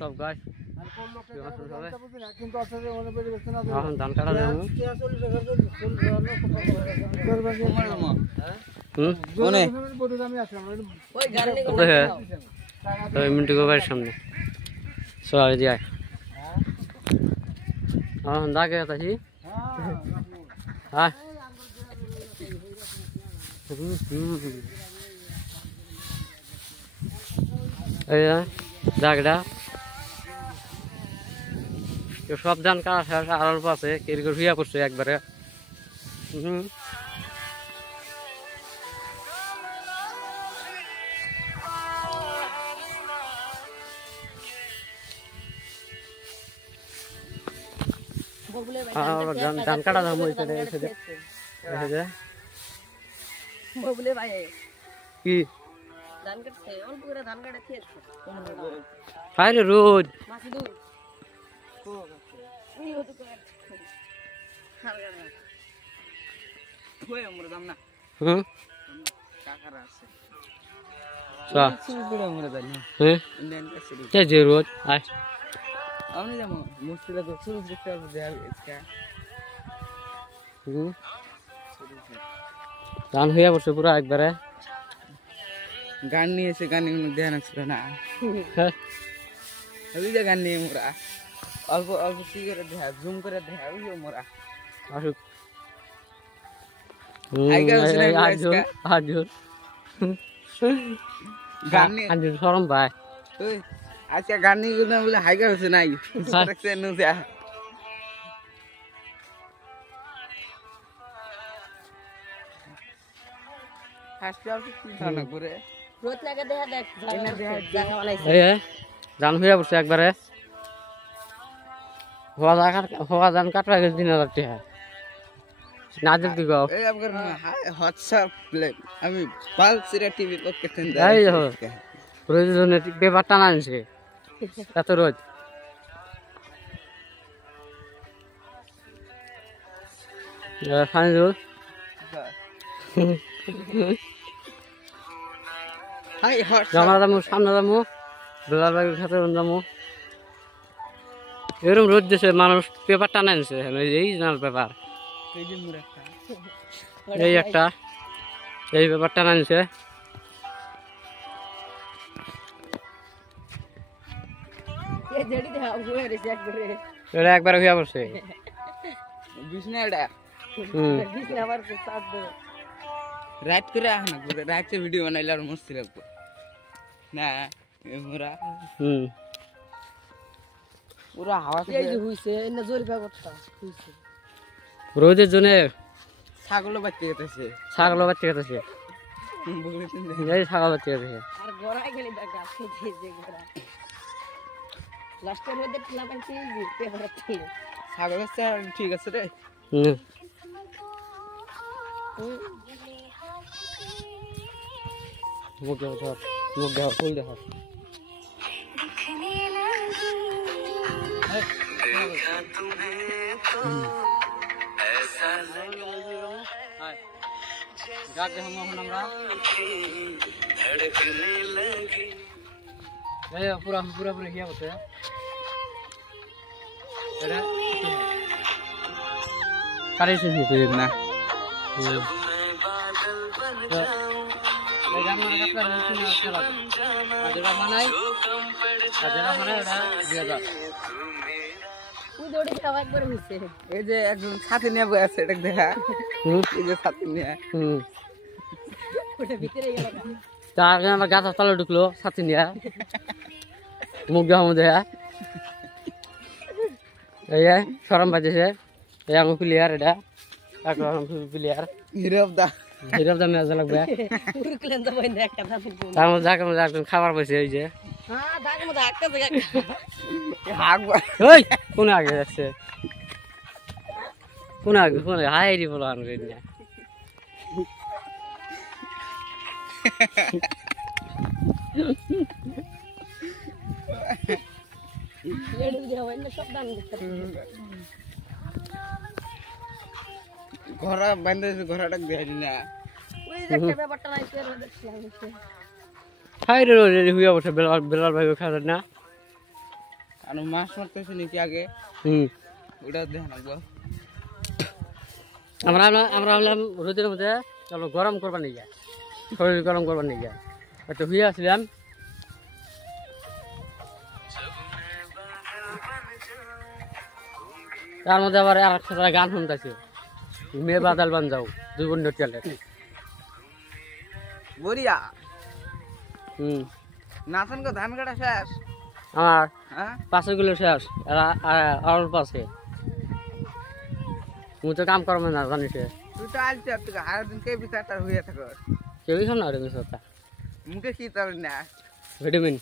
সব গাছ এখন ধান কাটা যাবো মিন্টু বাড়ির সামনে সবাই দিয়ে এখন দাগে আছি হ্যাঁ জাগড়া সব ধান কাটা শেষ আর অল্প আছে কিরকম শুয়ে পড়ছে একবারে ধান কাটা দাম কি রোদ রোদ ধান হইয়া পড়ছে পুরা একবারে গান নিয়েছে গানের মধ্যে ছিল না গান নিয়ে মোরা অল্প অল্প কি করে দেখা জুম করে দেখা ওই মোরা আসুক সরম ভাই আচ্ছা গান নিয়ে বলে হাইকা হচ্ছে নাই ধান হইয়া পড়ছে একবারে হওয়া ধান কাটবা গেছে 3000 টাকা না দিল কি গাও হোয়াটসঅ্যাপ আমি পালসিরা টিভি করতে রোজ পেপার টানা আনছে এত রোজ ফাইজুল জামা দামু সামনে দামু বেলার বাগের খাতে দামু এরকম রোদ দিছে মানুষ পেপার টানা আনছে এই জানাল পেপার এই একটা এই পেপার টানা আনছে এটা একবার হইয়া পড়ছে রাত করে রাতে ভিডিও বানাইলে আর মস্ত লাগবো না পুরা হাওয়া রোদের জন্য ছাগলও বাচ্চা গেছে ছাগল বাচ্চা গেছে ছাগল বাচ্চা গেছে ছাগল ঠিক আছে রে মুখ দেখা ফুল দেখা পুরা পুরা হিয়া করতে না এই যে একজন সাথে নিয়ে বই আছে এটা দেখা এই যে সাথে নিয়ে তার আমার গাছের তলে ঢুকলো সাথে নিয়ে মুখ দেখা এই সরম বাজেছে এই আঙুল প্লেয়ার এটা প্লেয়ার হিরবদা মেজা লাগবে তার মধ্যে একজন খাবার পাইছে এই যে কোন আগে যাচ্ছে কোন আগে হাইরি বলো আর ঘোড়া বান্ধে ঘোড়াটা দেখাই না হাই রে হুইয়া বসে বেলার ভাই খাওয়া না আর মাছ মারতেছে নাকি আগে ওটা দেখে নাকবো আমরা হলাম রোদের মধ্যে চলো গরম করবার নিয়ে যায় শরীর গরম করবার নিয়ে যায় একটু শুয়ে আসলাম তার মধ্যে আবার আর একটা গান শুনতেছে মেয়ে বাদাল বান যাও দুই বন্ধু চলে বরিয়া নাচন কো ধান কাটা শেষ আমার হ্যাঁ 5 কিলো শেষ আর অল্প আছে মুই তো কাম করবো না জানিস তুই তো আলছি আর তুই আর দিন কে বিচারটা হয়ে থাকো কেউই খাম না রে মিশতা মুখে কি তোর না ভিটামিন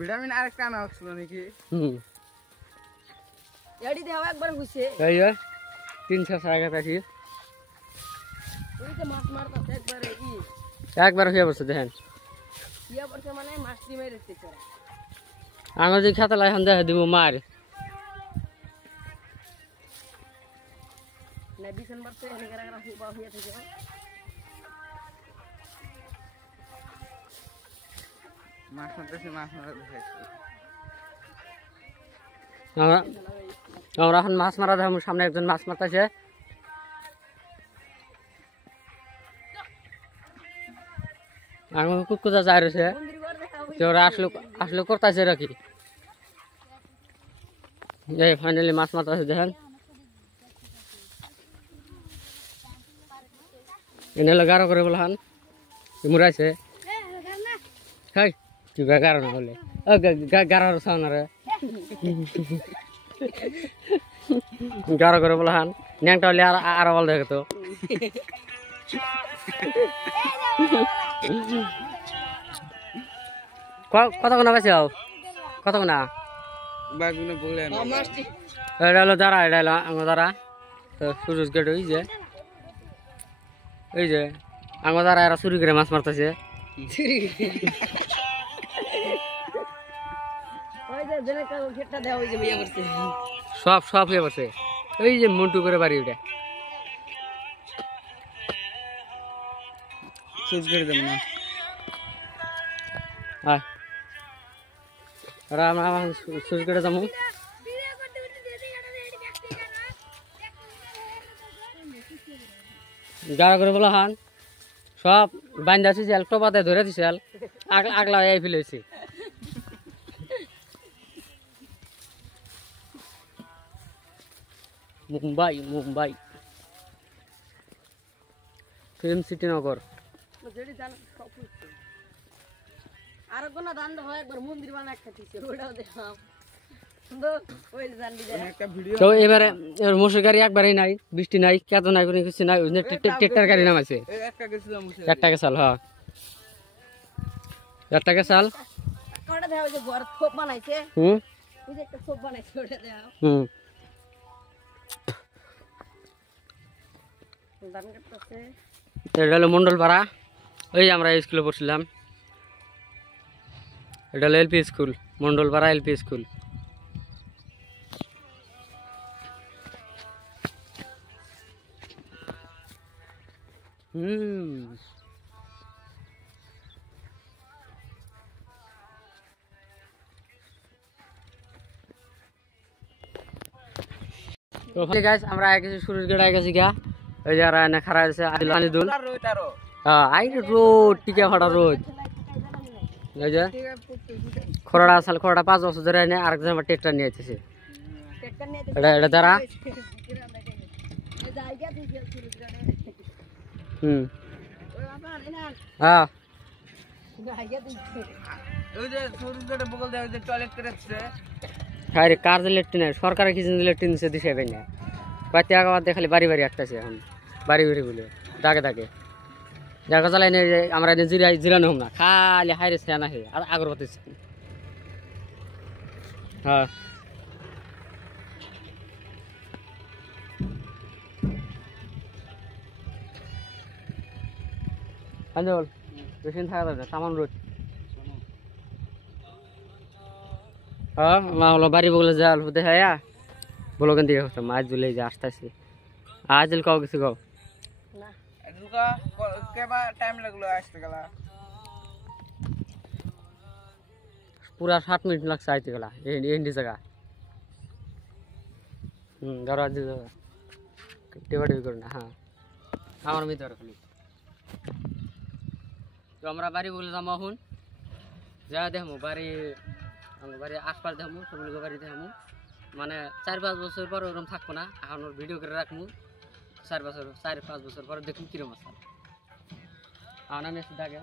ভিটামিন আর কানা হচ্ছিল নাকি এডি দেওয়া একবার হইছে এই যে 300 টাকা পাইছি ওইতে মাছ মারতাছে একবারে একবার হয়ে বসে দেখেন ইয়া পড়ছে মানে মাছ দি মেরেছে তোরা আঙুল যে খেতে লাই দেখা দিব মার না ডিসেম্বর তে এনে করা হুবা হইয়া থাকে মাছ মারতেছে মাছ মারা দেখাইছে আমরা এখন মাছ মারা দেখো সামনে একজন মাছ মারতেছে আঙুল কুকুজা যায় রয়েছে ওরা আসলে করতেছে রাখি এই ফাইনালি মাছ মারতেছে দেখেন এনে গারো করে বলহান মুরাইছে হাই কি গারো না বলে গারো সামনে রে গারো করে বলহান ন্যাংটা হলে আর বল দেখে তো কতক্ষণ পাইছে কতক্ষণ বাগুনে বলে এটা হলো দাঁড়া এটা হলো আমার দাঁড়া তো সুরজ গেট এই যে আমার দাঁড়া এরা চুরি করে মাছ মারতেছে সব হয়ে পড়ছে এই যে মন্টু করে বাড়ি ওটা সুজ করে দেব না আমরা সুজ করে যাবো গাড়া করে বলো হান সব বান্ধা ছিল টোপাতে ধরে দিছিল আগলা এই ফেলেছি মুম্বাই ফিল্ম সিটি নগর আর কোন ধান হয় একবার মন্দির বানায় খাইছে ওটাও দেখলাম ওই ধান দিয়ে একটা ভিডিও তো এবারে মোষের গাড়ি একবারই নাই বৃষ্টি নাই কেত নাই কোনো কিছু নাই ট্রেক্টর গাড়ি নামাইছে একটা গেছিলাম একটা গেছাল হ্যাঁ একটা গেছাল ওটা দেখা যে ঘর খোপ বানাইছে ওই যে একটা খোপ বানাইছে ওটা দেখা ধান কাটতেছে এটা হলো মন্ডলপাড়া ওই আমরা স্কুলে পড়ছিলাম এটা হলো LP school Mondalpara LP school আমরা গেছি সুরের গেড়ায় গেছি গা ওই যারা এনে খারা আছে আলিদুল হ্যাঁ আই রোড টিকা ফাটা রোদ ওই যে খোড়া সাল খোড়া 5 বছর ধরে এনে আরেকজন আবার ট্রেক্টর নিয়ে আসছে এটা দ্বারা হ্যাঁ ওই যে সরুজের বগল দেয় যে টয়লেট করেছে হ্যাঁ রে কার লেট্রিন সরকারের কিছু লেট্রিন দিছে দিছে না কয়েকটি আগাবার দেখালি বাড়ি বাড়ি একটাছে এখন বাড়ি বাড়ি বলে দাগে দাগে জায়গা জ্বালাই নিয়ে আমরা জিরানো হোম না খালি হাইরে সে না হে আর আগরবাতি হ্যাঁ আঞ্জল বেশি থাকা যাবে না সামান রোড হ্যাঁ মা হলো বাড়ি বলে যা অল্প দেখায়া বলো কেন দিয়ে হতো আজ জুলে যে আসতেছি আজ কাও কিছু কাও না দুকা কেবা টাইম লাগলো আসতে গেলা पूरा 7 मिनट लगता आते गला एंडी जगह दरवाजे टिबा टिबी करना हाँ আমার ভিতর খালি তো আমরা বাড়ি বলে যাবো এখন যা দেখবো বাড়ি আমার বাড়ি আশপাশ দেখবো সবগুলো বাড়ি দেখবো মানে 4-5 বছর পর ওরকম থাকবো না এখন ওর ভিডিও করে রাখবো 4-5 বছর পর দেখুন কিরম আছে এখন আমি এসে থাকে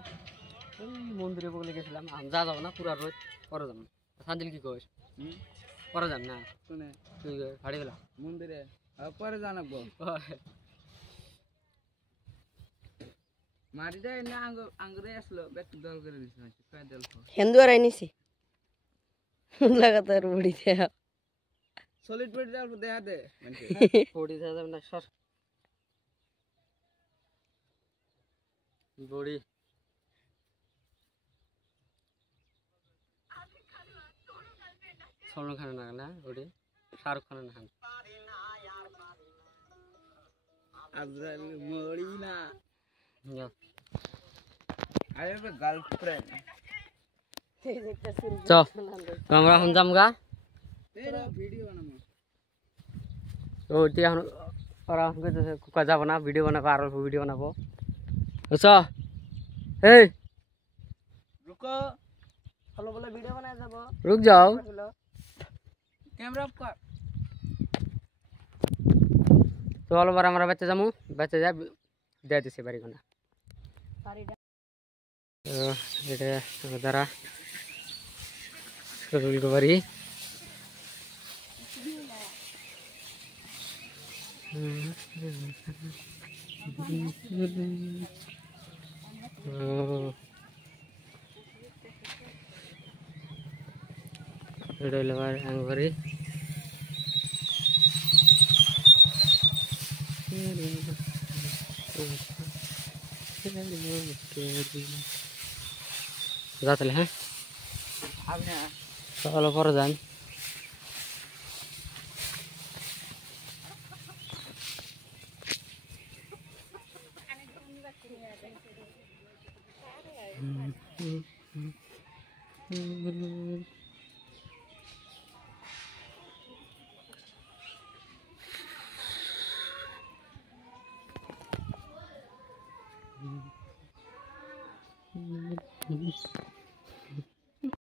মন্দিরে বলে গেছিলাম যা যাবো না পুরা রোজ পরে যাবো সান্দিল কি কইস পরে যাম না শুনে তুই হাড়ি গেলা মন্দিরে পরে জানাবো মারিটা এনে আঙ্গুরে আসলো ব্যক্তি দল করে দিছে কয় দল হিন্দু আর আইনিছি লাগাতার বড়ি দেয়া সলিড বডি দল দেয়া দে মানে বড়ি দেয়া যাবে না সর বড়ি সলমান খানের না না বড়ি শাহরুখ খানের না আজরাইল মরি না যা আরে গার্লফ্রেন্ড চ তো আমরা এখন যামগা তেরা ভিডিও বানাবো তো টি এখন ওরা কইতেছে কুকা যাব না ভিডিও বানাবো আর ভিডিও বানাবো চ এই রুকো হলো বলে ভিডিও বানায় যাব রুক যাও ক্যামেরা অফ কর তো হলো বার আমরা বেঁচে যাবো বেঁচে যা দিয়ে দিছি বাড়ি কোনা বাড়িটা এটা দ্বারা রুল বাড়ি এটা হলো বাড়ি যা তাহলে হ্যাঁ আমি না চলো পরে যান